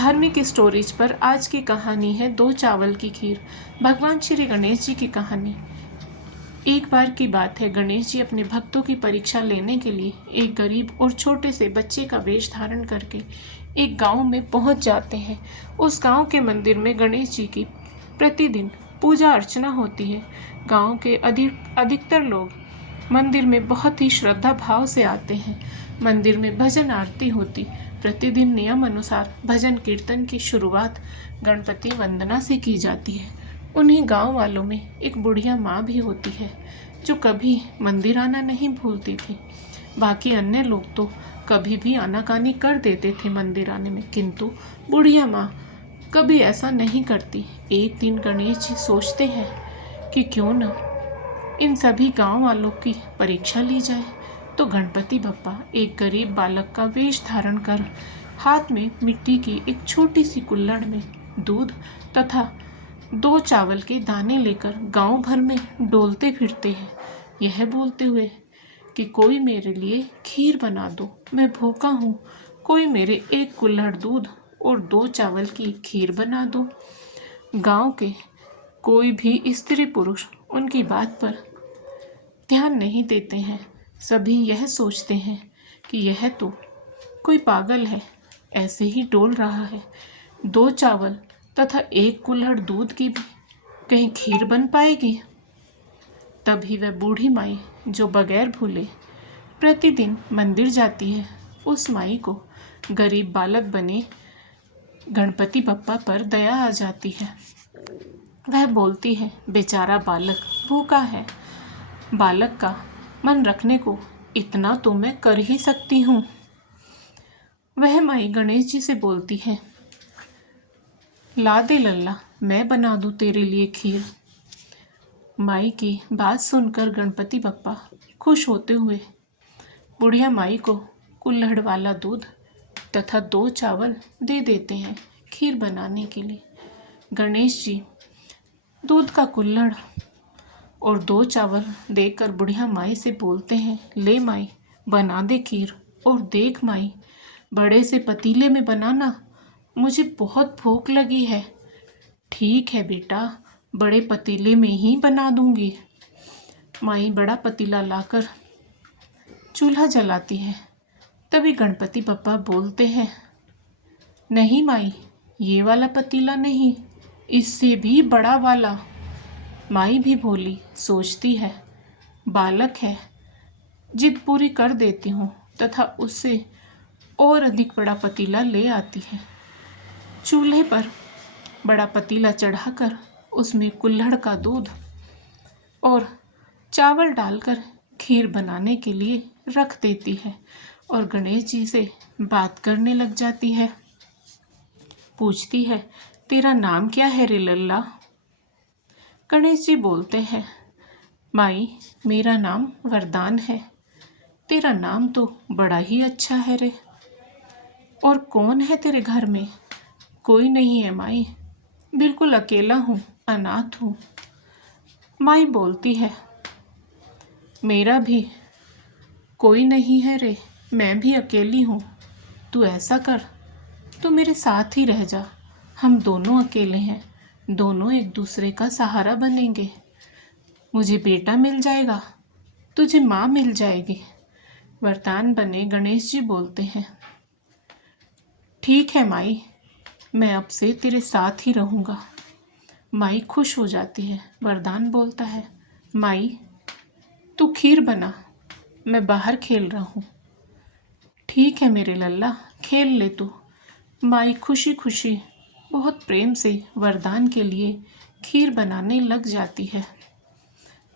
धार्मिक स्टोरीज पर आज की कहानी है दो चावल की खीर। भगवान श्री गणेश जी की कहानी। एक बार की बात है, गणेश जी अपने भक्तों की परीक्षा लेने के लिए एक गरीब और छोटे से बच्चे का वेश धारण करके एक गांव में पहुंच जाते हैं। उस गांव के मंदिर में गणेश जी की प्रतिदिन पूजा अर्चना होती है। गांव के अधिकतर लोग मंदिर में बहुत ही श्रद्धा भाव से आते हैं। मंदिर में भजन आरती होती। प्रतिदिन नियम अनुसार भजन कीर्तन की शुरुआत गणपति वंदना से की जाती है। उन्हीं गांव वालों में एक बुढ़िया माँ भी होती है जो कभी मंदिर आना नहीं भूलती थी। बाकी अन्य लोग तो कभी भी आनाकानी कर देते थे मंदिर आने में, किंतु बुढ़िया माँ कभी ऐसा नहीं करती। एक दिन गणेश जी सोचते हैं कि क्यों न इन सभी गांव वालों की परीक्षा ली जाए। तो गणपति बप्पा एक गरीब बालक का वेश धारण कर हाथ में मिट्टी की एक छोटी सी कुल्हड़ में दूध तथा 2 चावल के दाने लेकर गांव भर में डोलते फिरते हैं, यह बोलते हुए कि कोई मेरे लिए खीर बना दो, मैं भूखा हूँ। कोई मेरे 1 कुल्हड़ दूध और 2 चावल की खीर बना दो। गांव के कोई भी स्त्री पुरुष उनकी बात पर ध्यान नहीं देते हैं। सभी यह सोचते हैं कि यह तो कोई पागल है, ऐसे ही डोल रहा है। 2 चावल तथा 1 कुल्हड़ दूध की भी कहीं खीर बन पाएगी। तभी वह बूढ़ी माई जो बगैर भूले प्रतिदिन मंदिर जाती है, उस माई को गरीब बालक बने गणपति बप्पा पर दया आ जाती है। वह बोलती है, बेचारा बालक भूखा है, बालक का मन रखने को इतना तो मैं कर ही सकती हूँ। वह माई गणेश जी से बोलती है, ला दे लल्ला, मैं बना दूँ तेरे लिए खीर। माई की बात सुनकर गणपति बप्पा खुश होते हुए बुढ़िया माई को कुल्हड़ वाला दूध तथा 2 चावल दे देते हैं खीर बनाने के लिए। गणेश जी दूध का कुल्हड़ और 2 चावल देकर बुढ़िया माई से बोलते हैं, ले माई बना दे खीर, और देख माई बड़े से पतीले में बनाना, मुझे बहुत भूख लगी है। ठीक है बेटा, बड़े पतीले में ही बना दूंगी। माई बड़ा पतीला लाकर चूल्हा जलाती है। तभी गणपति बप्पा बोलते हैं, नहीं माई, ये वाला पतीला नहीं, इससे भी बड़ा वाला। माई भी भोली सोचती है, बालक है, जिद पूरी कर देती हूँ तथा उससे और अधिक बड़ा पतीला ले आती है। चूल्हे पर बड़ा पतीला चढ़ाकर उसमें कुल्हड़ का दूध और चावल डालकर खीर बनाने के लिए रख देती है और गणेश जी से बात करने लग जाती है। पूछती है, तेरा नाम क्या है रे लल्ला? गणेश जी बोलते हैं, माई मेरा नाम वरदान है। तेरा नाम तो बड़ा ही अच्छा है रे। और कौन है तेरे घर में? कोई नहीं है माई, बिल्कुल अकेला हूँ, अनाथ हूँ। माई बोलती है, मेरा भी कोई नहीं है रे, मैं भी अकेली हूँ। तू ऐसा कर, तू मेरे साथ ही रह जा, हम दोनों अकेले हैं, दोनों एक दूसरे का सहारा बनेंगे। मुझे बेटा मिल जाएगा, तुझे माँ मिल जाएगी। वरदान बने गणेश जी बोलते हैं, ठीक है माई, मैं अब से तेरे साथ ही रहूँगा। माई खुश हो जाती है। वरदान बोलता है, माई तू खीर बना, मैं बाहर खेल रहा हूँ। ठीक है मेरे लल्ला, खेल ले तू। माई खुशी खुशी बहुत प्रेम से वरदान के लिए खीर बनाने लग जाती है।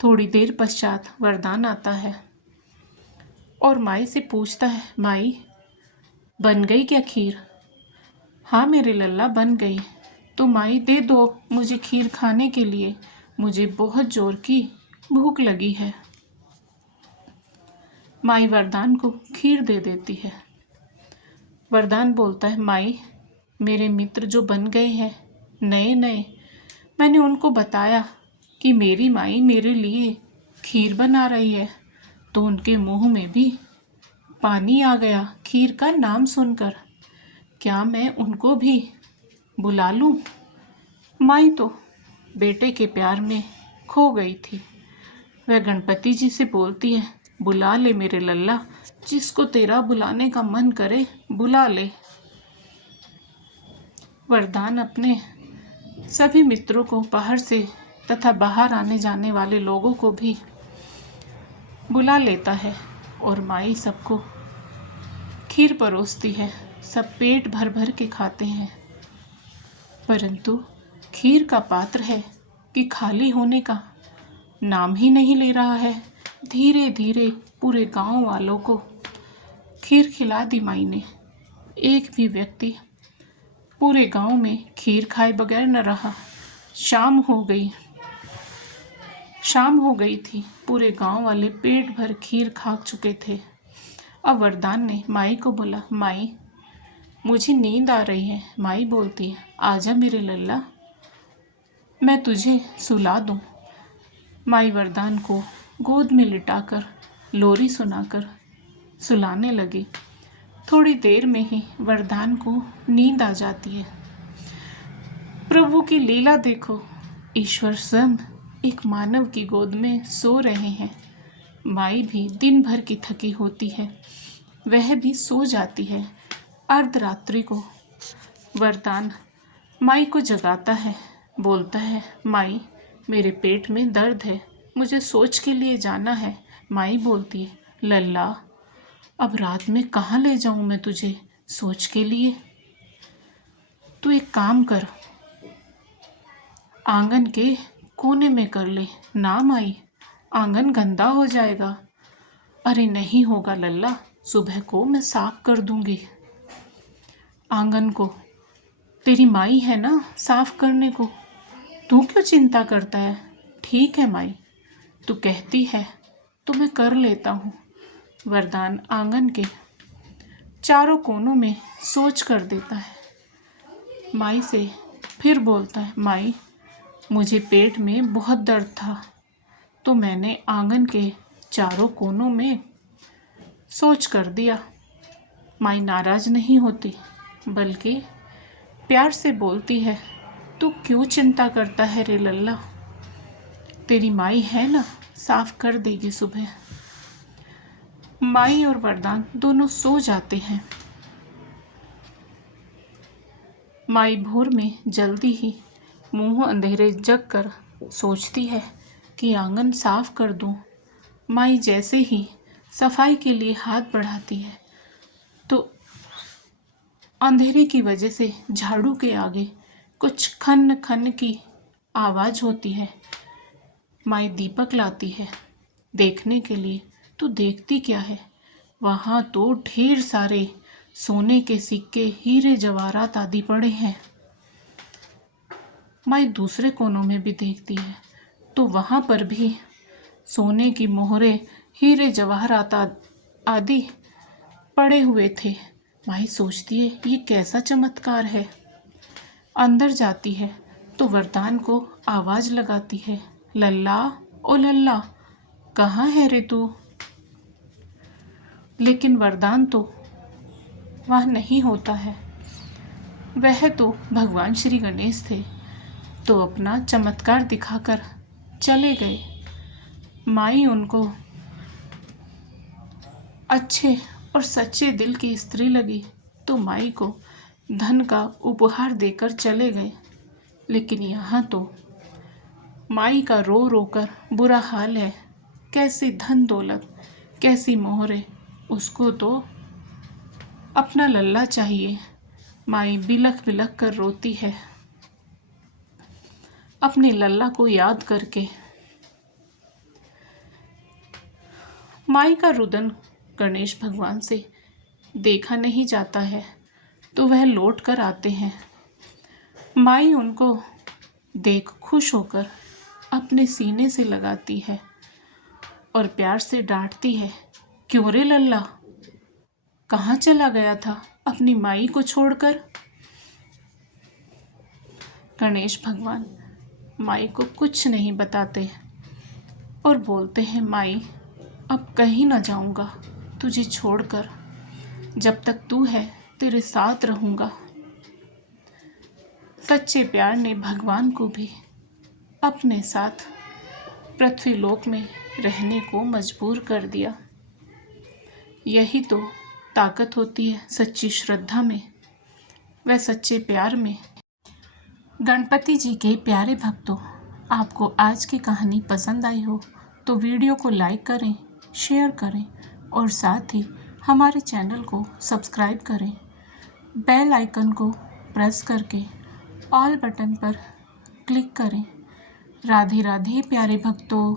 थोड़ी देर पश्चात वरदान आता है और माई से पूछता है, माई बन गई क्या खीर? हाँ मेरे लल्ला, बन गई। तो माई दे दो मुझे खीर खाने के लिए, मुझे बहुत जोर की भूख लगी है। माई वरदान को खीर दे देती है। वरदान बोलता है, माई मेरे मित्र जो बन गए हैं नए नए, मैंने उनको बताया कि मेरी माई मेरे लिए खीर बना रही है, तो उनके मुंह में भी पानी आ गया खीर का नाम सुनकर। क्या मैं उनको भी बुला लूं? माई तो बेटे के प्यार में खो गई थी। वह गणपति जी से बोलती है, बुला ले मेरे लल्ला, जिसको तेरा बुलाने का मन करे बुला ले। वरदान अपने सभी मित्रों को बाहर से तथा बाहर आने जाने वाले लोगों को भी बुला लेता है और माई सबको खीर परोसती है। सब पेट भर भर के खाते हैं, परंतु खीर का पात्र है कि खाली होने का नाम ही नहीं ले रहा है। धीरे धीरे पूरे गांव वालों को खीर खिला दी माई ने। एक भी व्यक्ति पूरे गांव में खीर खाए बगैर न रहा। शाम हो गई थी। पूरे गांव वाले पेट भर खीर खा चुके थे। अब वरदान ने माई को बोला, माई मुझे नींद आ रही है। माई बोलती है, आजा मेरे लल्ला, मैं तुझे सुला दूं। माई वरदान को गोद में लिटाकर लोरी सुनाकर सुलाने लगी। थोड़ी देर में ही वरदान को नींद आ जाती है। प्रभु की लीला देखो, ईश्वर स्वयं एक मानव की गोद में सो रहे हैं। माई भी दिन भर की थकी होती है, वह भी सो जाती है। अर्धरात्रि को वरदान माई को जगाता है, बोलता है, माई मेरे पेट में दर्द है, मुझे सोच के लिए जाना है। माई बोलती है, लल्ला अब रात में कहाँ ले जाऊँ मैं तुझे सोच के लिए? तू एक काम कर, आंगन के कोने में कर ले। ना माई, आंगन गंदा हो जाएगा। अरे नहीं होगा लल्ला, सुबह को मैं साफ कर दूंगी आंगन को। तेरी माई है ना साफ करने को, तू क्यों चिंता करता है? ठीक है माई, तू कहती है तो मैं कर लेता हूँ। वरदान आंगन के चारों कोनों में सोच कर देता है। माई से फिर बोलता है, माई मुझे पेट में बहुत दर्द था तो मैंने आंगन के चारों कोनों में सोच कर दिया। माई नाराज नहीं होती, बल्कि प्यार से बोलती है, तू क्यों चिंता करता है रे लल्ला, तेरी माई है ना, साफ कर देगी सुबह। माई और वरदान दोनों सो जाते हैं। माई भोर में जल्दी ही मुंह अंधेरे जग कर सोचती है कि आंगन साफ कर दूं। माई जैसे ही सफाई के लिए हाथ बढ़ाती है तो अंधेरे की वजह से झाड़ू के आगे कुछ खन खन की आवाज़ होती है। माई दीपक लाती है देखने के लिए, तो देखती क्या है, वहाँ तो ढेर सारे सोने के सिक्के, हीरे जवाहरात आदि पड़े हैं। माई दूसरे कोनों में भी देखती है तो वहाँ पर भी सोने की मोहरे, हीरे जवाहरात आदि पड़े हुए थे। माई सोचती है, ये कैसा चमत्कार है। अंदर जाती है तो वरदान को आवाज़ लगाती है, लल्ला ओ लल्ला, कहाँ है रे तू? लेकिन वरदान तो वह नहीं होता है। वह तो भगवान श्री गणेश थे, तो अपना चमत्कार दिखाकर चले गए। माई उनको अच्छे और सच्चे दिल की स्त्री लगी तो माई को धन का उपहार देकर चले गए। लेकिन यहाँ तो माई का रो रो कर बुरा हाल है। कैसी धन दौलत, कैसी मोहरे, उसको तो अपना लल्ला चाहिए। माई बिलख बिलख कर रोती है अपने लल्ला को याद करके। माई का रुदन गणेश भगवान से देखा नहीं जाता है तो वह लौट कर आते हैं। माई उनको देख खुश होकर अपने सीने से लगाती है और प्यार से डांटती है, क्यों रे लल्ला, कहाँ चला गया था अपनी माई को छोड़कर? गणेश भगवान माई को कुछ नहीं बताते और बोलते हैं, माई अब कहीं ना जाऊंगा तुझे छोड़कर, जब तक तू है तेरे साथ रहूँगा। सच्चे प्यार ने भगवान को भी अपने साथ पृथ्वीलोक में रहने को मजबूर कर दिया। यही तो ताकत होती है सच्ची श्रद्धा में व सच्चे प्यार में। गणपति जी के प्यारे भक्तों, आपको आज की कहानी पसंद आई हो तो वीडियो को लाइक करें, शेयर करें और साथ ही हमारे चैनल को सब्सक्राइब करें। बेल आइकन को प्रेस करके ऑल बटन पर क्लिक करें। राधे राधे प्यारे भक्तों।